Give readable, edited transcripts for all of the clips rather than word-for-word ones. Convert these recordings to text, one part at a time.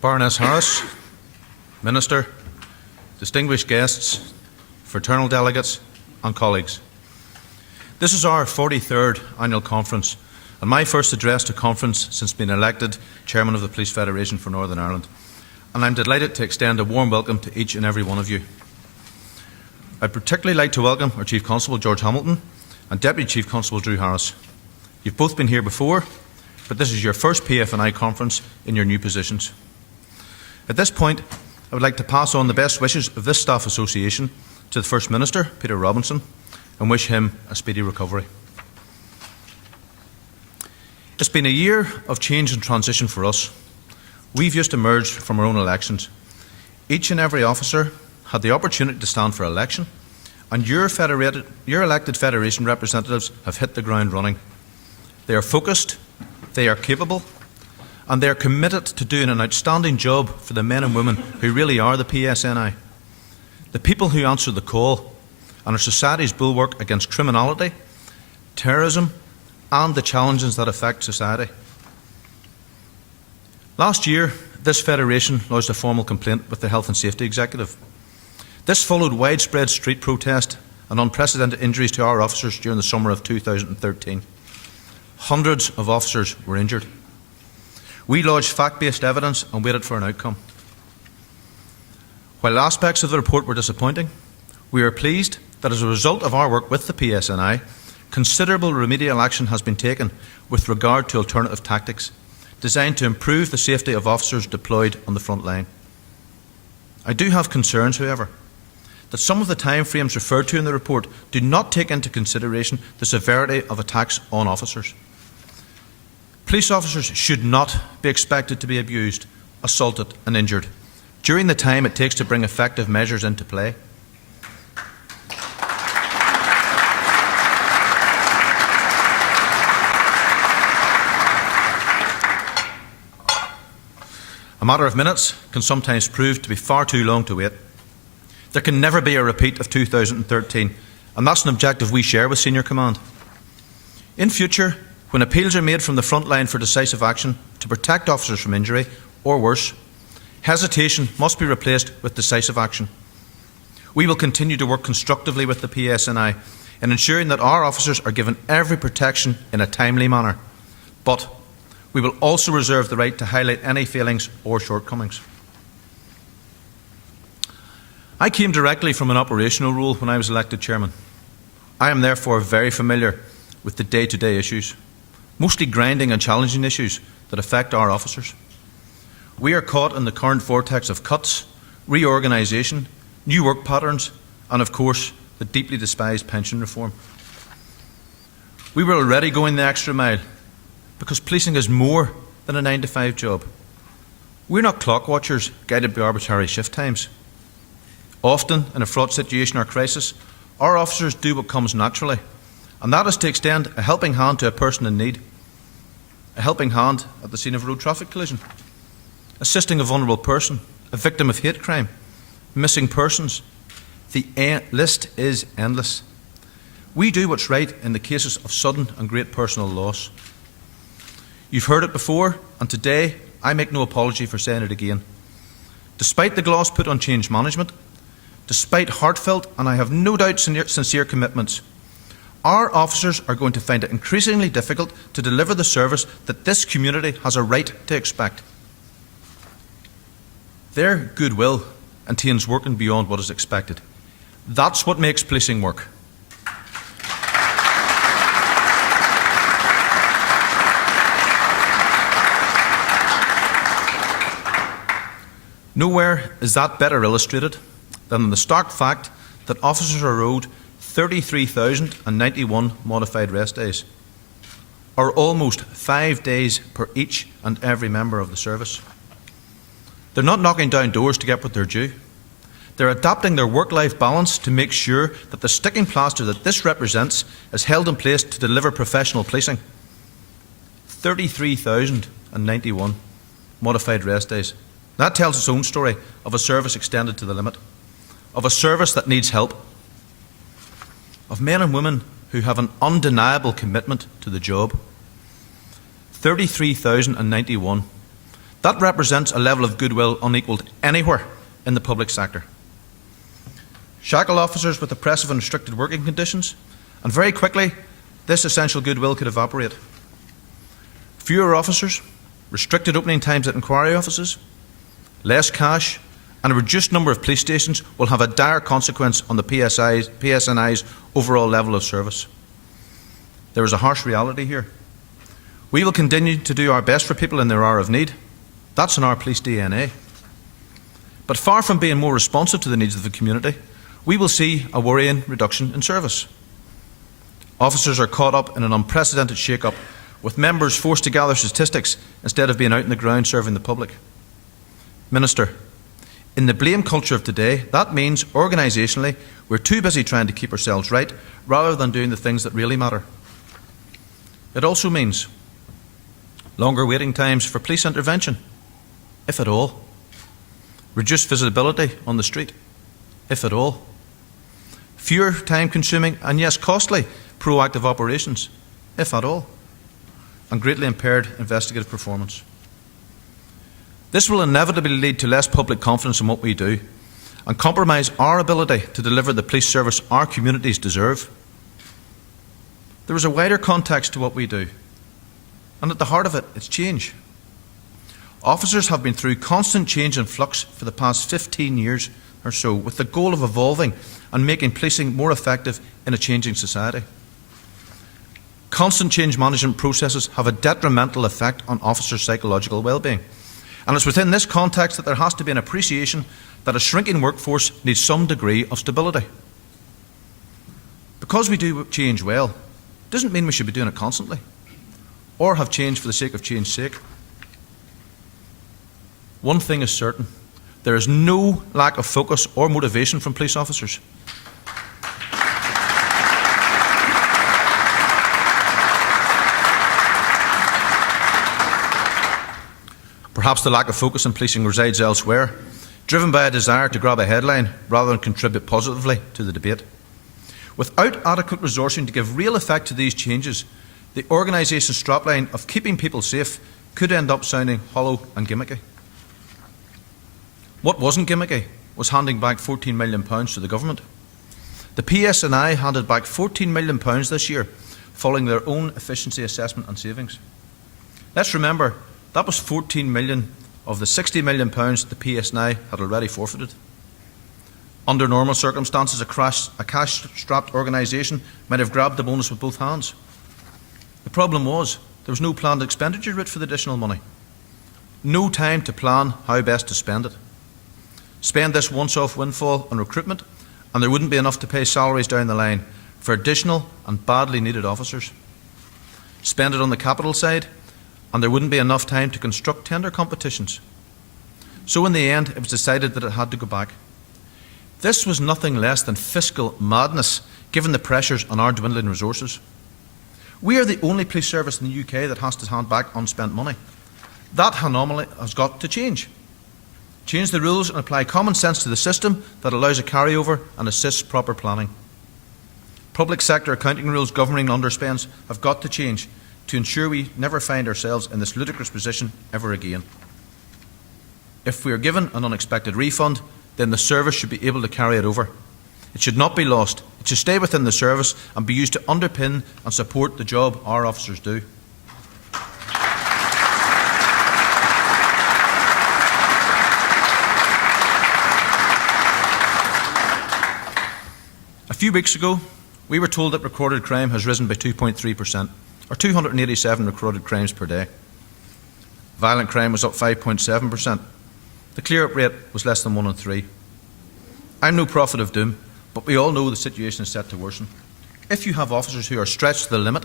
Baroness Harris, Minister, distinguished guests, fraternal delegates and colleagues. This is our 43rd annual conference and my first address to conference since being elected Chairman of the Police Federation for Northern Ireland, and I'm delighted to extend a warm welcome to each and every one of you. I'd particularly like to welcome our Chief Constable George Hamilton and Deputy Chief Constable Drew Harris. You've both been here before, but this is your first PFNI conference in your new positions. At this point, I would like to pass on the best wishes of this Staff Association to the First Minister, Peter Robinson, and wish him a speedy recovery. It's been a year of change and transition for us. We've just emerged from our own elections. Each and every officer had the opportunity to stand for election, and your elected Federation representatives have hit the ground running. They are focused, they are capable, and they are committed to doing an outstanding job for the men and women who really are the PSNI, the people who answer the call and our society's bulwark against criminality, terrorism and the challenges that affect society. Last year, this Federation lodged a formal complaint with the Health and Safety Executive. This followed widespread street protest and unprecedented injuries to our officers during the summer of 2013. Hundreds of officers were injured. We lodged fact-based evidence and waited for an outcome. While aspects of the report were disappointing, we are pleased that as a result of our work with the PSNI, considerable remedial action has been taken with regard to alternative tactics designed to improve the safety of officers deployed on the front line. I do have concerns, however, that some of the timeframes referred to in the report do not take into consideration the severity of attacks on officers. Police officers should not be expected to be abused, assaulted and injured during the time it takes to bring effective measures into play. A matter of minutes can sometimes prove to be far too long to wait. There can never be a repeat of 2013, and that's an objective we share with Senior Command. In future, when appeals are made from the front line for decisive action to protect officers from injury, or worse, hesitation must be replaced with decisive action. We will continue to work constructively with the PSNI in ensuring that our officers are given every protection in a timely manner, but we will also reserve the right to highlight any failings or shortcomings. I came directly from an operational role when I was elected Chairman. I am therefore very familiar with the day-to-day issues, mostly grinding and challenging issues that affect our officers. We are caught in the current vortex of cuts, reorganisation, new work patterns, and of course, the deeply despised pension reform. We were already going the extra mile because policing is more than a 9-to-5 job. We're not clock watchers guided by arbitrary shift times. Often, in a fraught situation or crisis, our officers do what comes naturally, and that is to extend a helping hand to a person in need, a helping hand at the scene of a road traffic collision, assisting a vulnerable person, a victim of hate crime, missing persons. The list is endless. We do what's right in the cases of sudden and great personal loss. You've heard it before, and today I make no apology for saying it again. Despite the gloss put on change management, despite heartfelt and I have no doubt sincere commitments, our officers are going to find it increasingly difficult to deliver the service that this community has a right to expect. Their goodwill entails working beyond what is expected. That's what makes policing work. Nowhere is that better illustrated than in the stark fact that officers are owed 33,091 modified rest days, or almost 5 days per each and every member of the service. They're not knocking down doors to get what they're due. They're adapting their work-life balance to make sure that the sticking plaster that this represents is held in place to deliver professional policing. 33,091 modified rest days. That tells its own story of a service extended to the limit, of a service that needs help, of men and women who have an undeniable commitment to the job. 33,091. That represents a level of goodwill unequalled anywhere in the public sector. Shackle officers with oppressive and restricted working conditions, and very quickly this essential goodwill could evaporate. Fewer officers, restricted opening times at inquiry offices, less cash, and a reduced number of police stations will have a dire consequence on the PFNI's overall level of service. There is a harsh reality here. We will continue to do our best for people in their hour of need. That's in our police DNA. But far from being more responsive to the needs of the community, we will see a worrying reduction in service. Officers are caught up in an unprecedented shake-up, with members forced to gather statistics instead of being out in the ground serving the public. Minister, in the blame culture of today, that means organisationally we're too busy trying to keep ourselves right rather than doing the things that really matter. It also means longer waiting times for police intervention, if at all. Reduced visibility on the street, if at all. Fewer time-consuming and, yes, costly proactive operations, if at all. And greatly impaired investigative performance. This will inevitably lead to less public confidence in what we do and compromise our ability to deliver the police service our communities deserve. There is a wider context to what we do, and at the heart of it, it's change. Officers have been through constant change and flux for the past 15 years or so, with the goal of evolving and making policing more effective in a changing society. Constant change management processes have a detrimental effect on officers' psychological well-being. And it's within this context that there has to be an appreciation that a shrinking workforce needs some degree of stability. Because we do change well, doesn't mean we should be doing it constantly, or have change for the sake of change's sake. One thing is certain, there is no lack of focus or motivation from police officers. Perhaps the lack of focus in policing resides elsewhere, driven by a desire to grab a headline rather than contribute positively to the debate. Without adequate resourcing to give real effect to these changes, the organisation's strapline of keeping people safe could end up sounding hollow and gimmicky. What wasn't gimmicky was handing back £14 million to the government. The PFNI handed back £14 million this year, following their own efficiency assessment and savings. Let's remember, that was £14 million of the £60 million the PFNI had already forfeited. Under normal circumstances, a cash-strapped organisation might have grabbed the bonus with both hands. The problem was there was no planned expenditure route for the additional money. No time to plan how best to spend it. Spend this once-off windfall on recruitment, and there wouldn't be enough to pay salaries down the line for additional and badly needed officers. Spend it on the capital side, and there wouldn't be enough time to construct tender competitions. So in the end, it was decided that it had to go back. This was nothing less than fiscal madness, given the pressures on our dwindling resources. We are the only police service in the UK that has to hand back unspent money. That anomaly has got to change. Change the rules and apply common sense to the system that allows a carryover and assists proper planning. Public sector accounting rules governing underspends have got to change to ensure we never find ourselves in this ludicrous position ever again. If we are given an unexpected refund, then the service should be able to carry it over. It should not be lost. It should stay within the service and be used to underpin and support the job our officers do. A few weeks ago, we were told that recorded crime has risen by 2.3%. or 287 recorded crimes per day. Violent crime was up 5.7%. The clear-up rate was less than 1 in 3. I'm no prophet of doom, but we all know the situation is set to worsen. If you have officers who are stretched to the limit,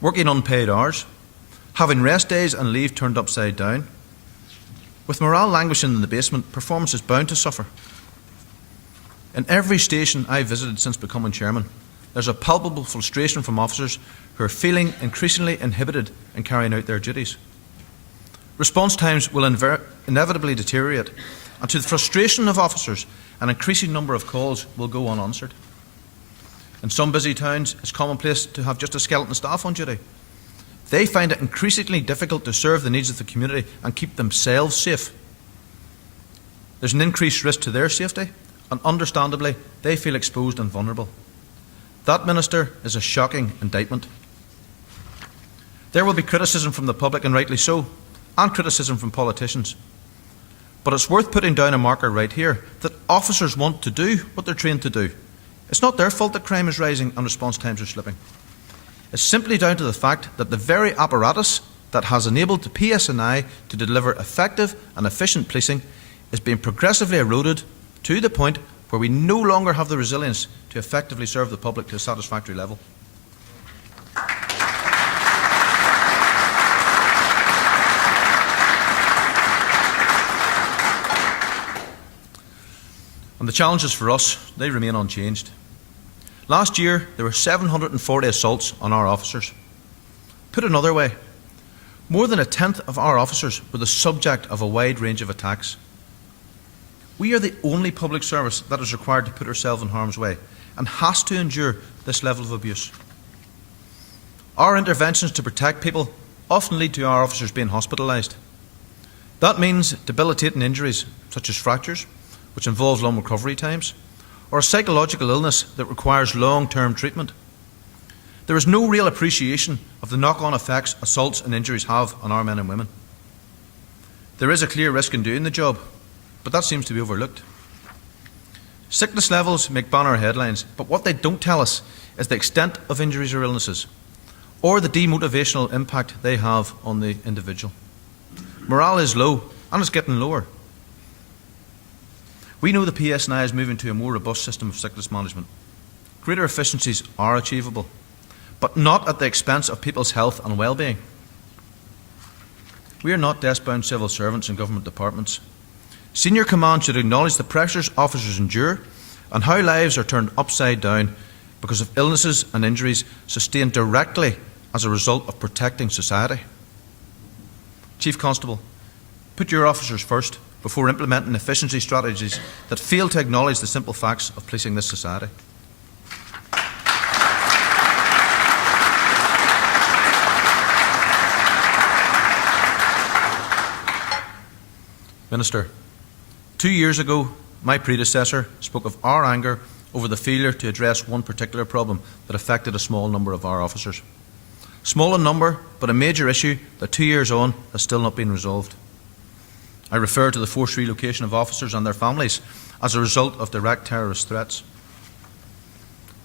working unpaid hours, having rest days and leave turned upside down, with morale languishing in the basement, performance is bound to suffer. In every station I've visited since becoming chairman, there's a palpable frustration from officers who are feeling increasingly inhibited in carrying out their duties. Response times will inevitably deteriorate, and to the frustration of officers, an increasing number of calls will go unanswered. In some busy towns, it's commonplace to have just a skeleton staff on duty. They find it increasingly difficult to serve the needs of the community and keep themselves safe. There's an increased risk to their safety, and understandably, they feel exposed and vulnerable. That, Minister, is a shocking indictment. There will be criticism from the public, and rightly so, and criticism from politicians. But it's worth putting down a marker right here that officers want to do what they're trained to do. It's not their fault that crime is rising and response times are slipping. It's simply down to the fact that the very apparatus that has enabled the PFNI to deliver effective and efficient policing is being progressively eroded to the point where we no longer have the resilience to effectively serve the public to a satisfactory level. And the challenges for us, they remain unchanged. Last year, there were 740 assaults on our officers. Put another way, more than a tenth of our officers were the subject of a wide range of attacks. We are the only public service that is required to put ourselves in harm's way and has to endure this level of abuse. Our interventions to protect people often lead to our officers being hospitalised. That means debilitating injuries such as fractures, which involves long recovery times, or a psychological illness that requires long-term treatment. There is no real appreciation of the knock-on effects assaults and injuries have on our men and women. There is a clear risk in doing the job, but that seems to be overlooked. Sickness levels make banner headlines, but what they don't tell us is the extent of injuries or illnesses, or the demotivational impact they have on the individual. Morale is low, and it's getting lower. We know the PFNI is moving to a more robust system of sickness management. Greater efficiencies are achievable, but not at the expense of people's health and well-being. We are not desk-bound civil servants in government departments. Senior command should acknowledge the pressures officers endure and how lives are turned upside down because of illnesses and injuries sustained directly as a result of protecting society. Chief Constable, put your officers first before implementing efficiency strategies that fail to acknowledge the simple facts of policing this society. Minister, 2 years ago, my predecessor spoke of our anger over the failure to address one particular problem that affected a small number of our officers. Small in number, but a major issue that 2 years on has still not been resolved. I refer to the forced relocation of officers and their families as a result of direct terrorist threats.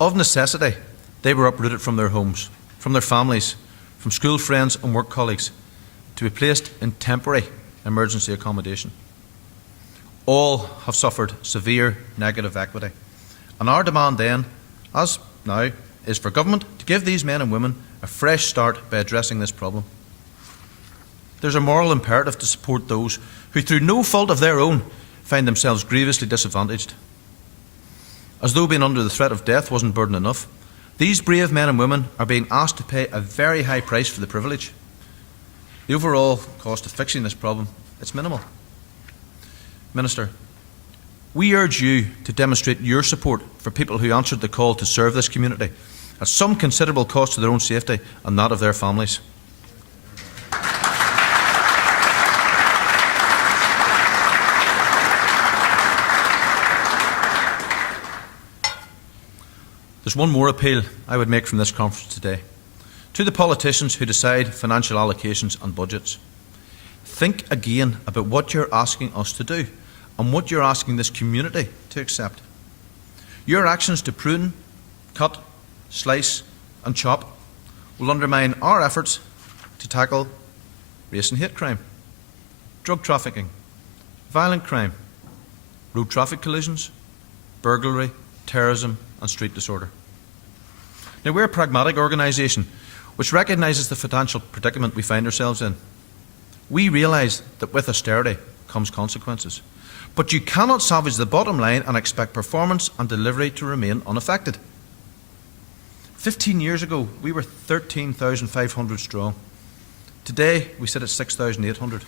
Of necessity, they were uprooted from their homes, from their families, from school friends and work colleagues, to be placed in temporary emergency accommodation. All have suffered severe negative equity, and our demand then, as now, is for government to give these men and women a fresh start by addressing this problem. There's a moral imperative to support those who, through no fault of their own, find themselves grievously disadvantaged. As though being under the threat of death wasn't burden enough, these brave men and women are being asked to pay a very high price for the privilege. The overall cost of fixing this problem, it's minimal. Minister, we urge you to demonstrate your support for people who answered the call to serve this community at some considerable cost to their own safety and that of their families. There's one more appeal I would make from this conference today. To the politicians who decide financial allocations and budgets. Think again about what you're asking us to do and what you're asking this community to accept. Your actions to prune, cut, slice and chop will undermine our efforts to tackle race and hate crime, drug trafficking, violent crime, road traffic collisions, burglary, terrorism and street disorder. Now, we're a pragmatic organisation which recognises the financial predicament we find ourselves in. We realise that with austerity comes consequences. But you cannot salvage the bottom line and expect performance and delivery to remain unaffected. 15 years ago, we were 13,500 strong. Today, we sit at 6,800.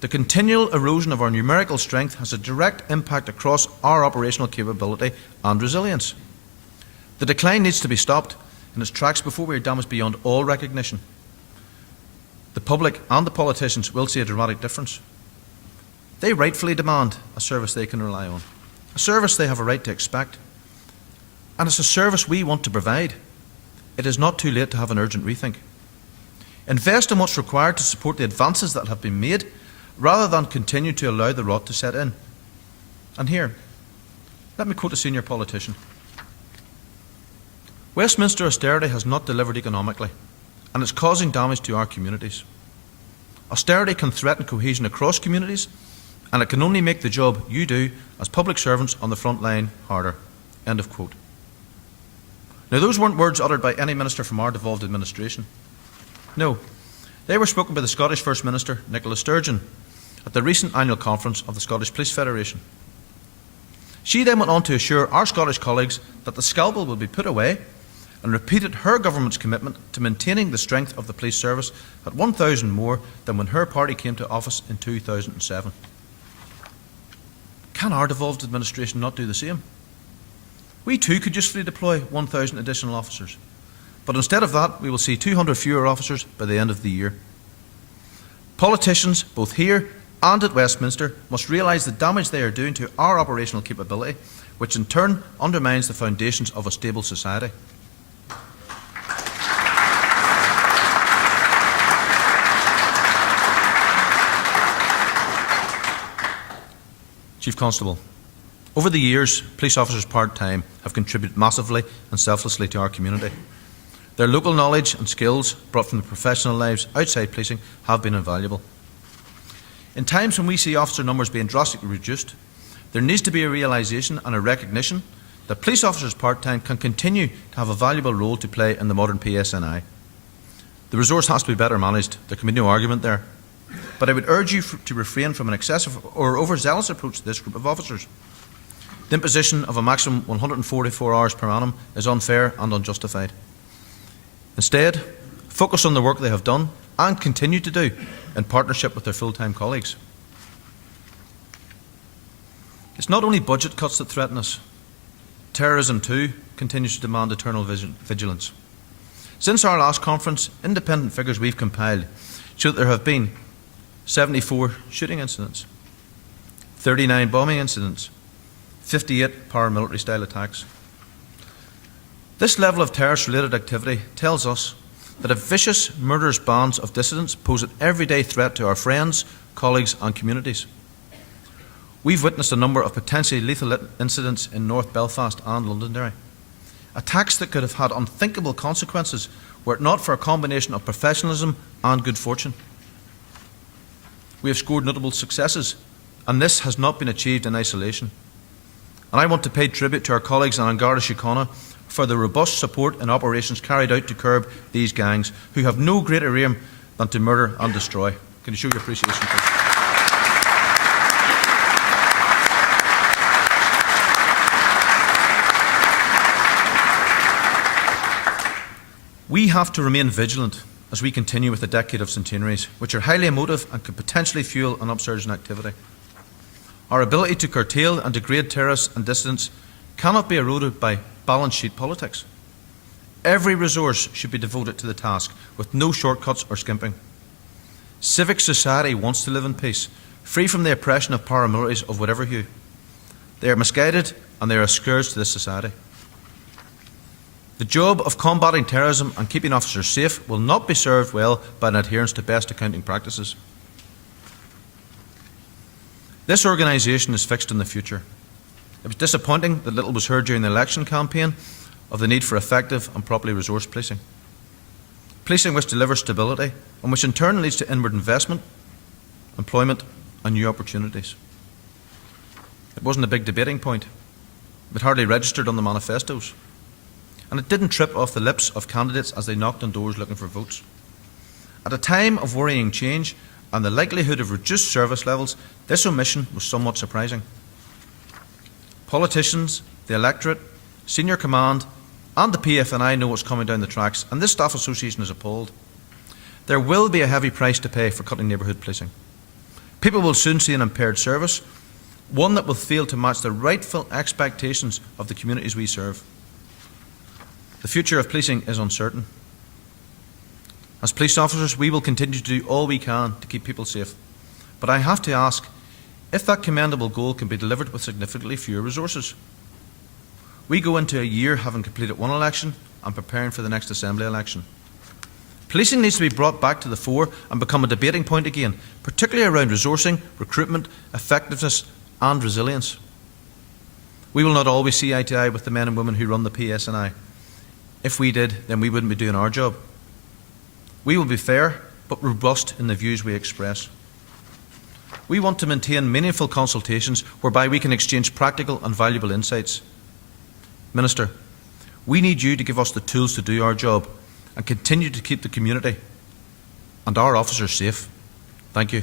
The continual erosion of our numerical strength has a direct impact across our operational capability and resilience. The decline needs to be stopped in its tracks before we are damaged beyond all recognition. The public and the politicians will see a dramatic difference. They rightfully demand a service they can rely on, a service they have a right to expect, and it's a service we want to provide. It is not too late to have an urgent rethink. Invest in what's required to support the advances that have been made, rather than continue to allow the rot to set in. And here, let me quote a senior politician. Westminster austerity has not delivered economically, and it's causing damage to our communities. Austerity can threaten cohesion across communities, and it can only make the job you do as public servants on the front line harder. End of quote. Now, those weren't words uttered by any minister from our devolved administration. No, they were spoken by the Scottish First Minister, Nicola Sturgeon, at the recent annual conference of the Scottish Police Federation. She then went on to assure our Scottish colleagues that the scalpel will be put away, and repeated her government's commitment to maintaining the strength of the police service at 1,000 more than when her party came to office in 2007. Can our devolved administration not do the same? We too could usefully deploy 1,000 additional officers, but instead of that we will see 200 fewer officers by the end of the year. Politicians, both here and at Westminster, must realise the damage they are doing to our operational capability, which in turn undermines the foundations of a stable society. Chief Constable, over the years, police officers part-time have contributed massively and selflessly to our community. Their local knowledge and skills, brought from their professional lives outside policing, have been invaluable. In times when we see officer numbers being drastically reduced, there needs to be a realisation and a recognition that police officers part-time can continue to have a valuable role to play in the modern PFNI. The resource has to be better managed. There can be no argument there. But I would urge you to refrain from an excessive or overzealous approach to this group of officers. The imposition of a maximum 144 hours per annum is unfair and unjustified. Instead, focus on the work they have done and continue to do in partnership with their full-time colleagues. It's not only budget cuts that threaten us. Terrorism too continues to demand eternal vigilance. Since our last conference, independent figures we've compiled show that there have been 74 shooting incidents, 39 bombing incidents, 58 paramilitary style attacks. This level of terrorist-related activity tells us that a vicious, murderous bands of dissidents pose an everyday threat to our friends, colleagues and communities. We've witnessed a number of potentially lethal incidents in North Belfast and Londonderry. Attacks that could have had unthinkable consequences were it not for a combination of professionalism and good fortune. We have scored notable successes, and this has not been achieved in isolation. And I want to pay tribute to our colleagues in Garda Síochána for the robust support in operations carried out to curb these gangs, who have no greater aim than to murder and destroy. Can you show your appreciation, please? We have to remain vigilant as we continue with the decade of centenaries, which are highly emotive and could potentially fuel an upsurge in activity. Our ability to curtail and degrade terrorists and dissidents cannot be eroded by balance sheet politics. Every resource should be devoted to the task, with no shortcuts or skimping. Civic society wants to live in peace, free from the oppression of paramilitaries of whatever hue. They are misguided and they are a scourge to this society. The job of combating terrorism and keeping officers safe will not be served well by an adherence to best accounting practices. This organisation is fixed in the future. It was disappointing that little was heard during the election campaign of the need for effective and properly resourced policing. Policing which delivers stability and which in turn leads to inward investment, employment and new opportunities. It wasn't a big debating point. It hardly registered on the manifestos. And it didn't trip off the lips of candidates as they knocked on doors looking for votes. At a time of worrying change and the likelihood of reduced service levels, this omission was somewhat surprising. Politicians, the electorate, senior command and the PFNI know what's coming down the tracks, and this staff association is appalled. There will be a heavy price to pay for cutting neighbourhood policing. People will soon see an impaired service, one that will fail to match the rightful expectations of the communities we serve. The future of policing is uncertain. As police officers, we will continue to do all we can to keep people safe. But I have to ask if that commendable goal can be delivered with significantly fewer resources. We go into a year having completed one election and preparing for the next Assembly election. Policing needs to be brought back to the fore and become a debating point again, particularly around resourcing, recruitment, effectiveness and resilience. We will not always see eye to eye with the men and women who run the PFNI. If we did, then we wouldn't be doing our job. We will be fair but robust in the views we express. We want to maintain meaningful consultations whereby we can exchange practical and valuable insights. Minister, we need you to give us the tools to do our job and continue to keep the community and our officers safe. Thank you.